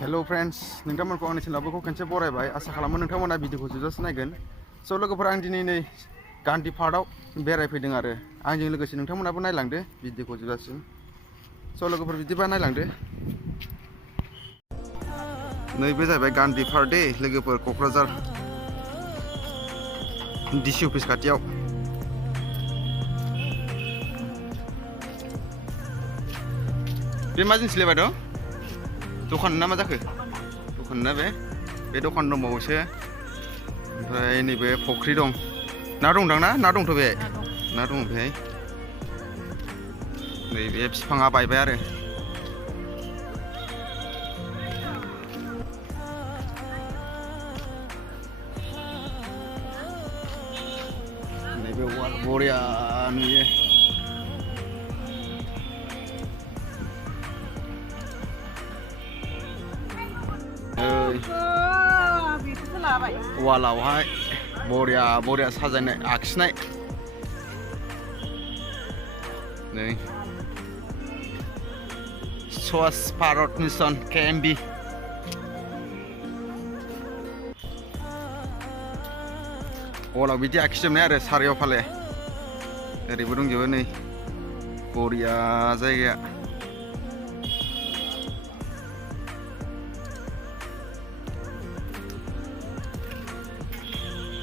Hello friends नोंथांमोनखौ आंनि चेनेलखौ खनसे बरायबाय आसा खालामो नोंथांमोना भिडिअखौ जोबजासे नायगोन स' लोगोफोर आं दिनै नै गान्धी पार्कआव बेरायफैदों आरो आंजों लोगोसे नोंथांमोनाबो नायलांदो भिडिअखौ जोबजासिम स' लोगोफोर बिदिबा नायलांदो नैबे जाहैबाय गान्धी पार्क दे लोगोफोर क'क्राझार डिसि अफिस खाथियाव बे मा जिनिस लेबाय दं दखान ना मा जाखो दखान ना बे दखान दंबावोसो ओमफ्राय नैबे फख्रि दं ना दंदां ना दंथ' बे ना दं बेहाय नैबे बिफाङा बायबाय आरो नैबे बरिया नुयो वालावहाय बरिया साजायनाय आखिनाय नै स्वच्छ भारत मिशन केएमबि वालाव बिदि आखिजोबनाय आरो सारियाव फाले ओरैबो दंजोबो नै बरिया जायगाया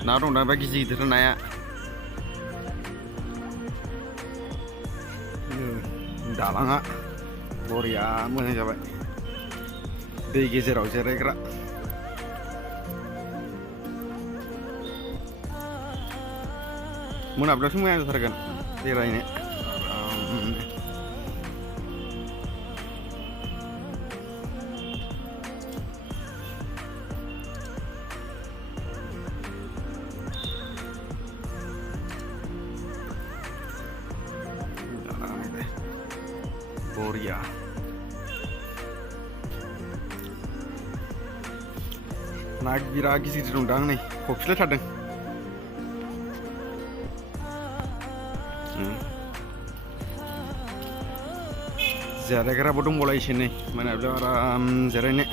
ना दं दा बे गिदिर नाया दालाङा बरिया मोजां जाबाय दै गेजेराव जिरायग्रा मोनाबिलियावसो मोजां जाथारगोन बेरायनो बरिया ना बिराद गिदिर दंदां नै खफिलायथारदों जिरायग्राबो दंबावलायोसो नै मोनाबिलियाव आराम जिरायनो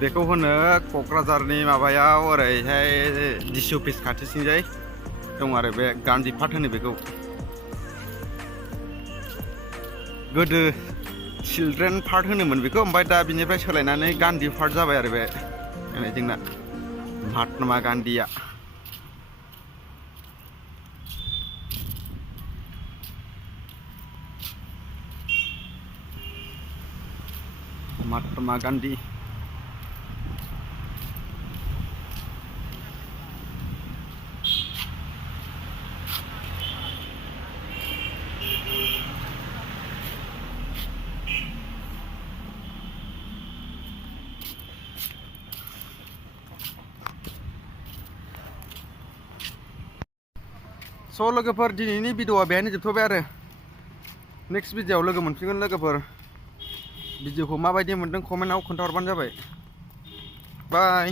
बेखौ होनो क'क्राझारनि माबायाव ओरैहाय डिसि अफिस खाथिथिंजाय दं आरो बे गान्धी पार्क होनो बेखौ गोदो चिल्ड्रेन पार्क होनोमोन बेखौ ओमफ्राय दा बिनिफ्राय सोलायनानै गान्धी पार्क जाबाय आरो बे जोंना महात्मा गान्धीया महात्मा गान्धी स' लोगोफोर दिनैनि भिडिअआ बेहायनो जोबथ'बाय आरो नेक्स्ट भिडिअआव लोगो मोनफिनगोन लोगोफोर भिडिअखौ माबायदि मोनदों कमेन्टआव खोन्थाहरबानो जाबाय बाय।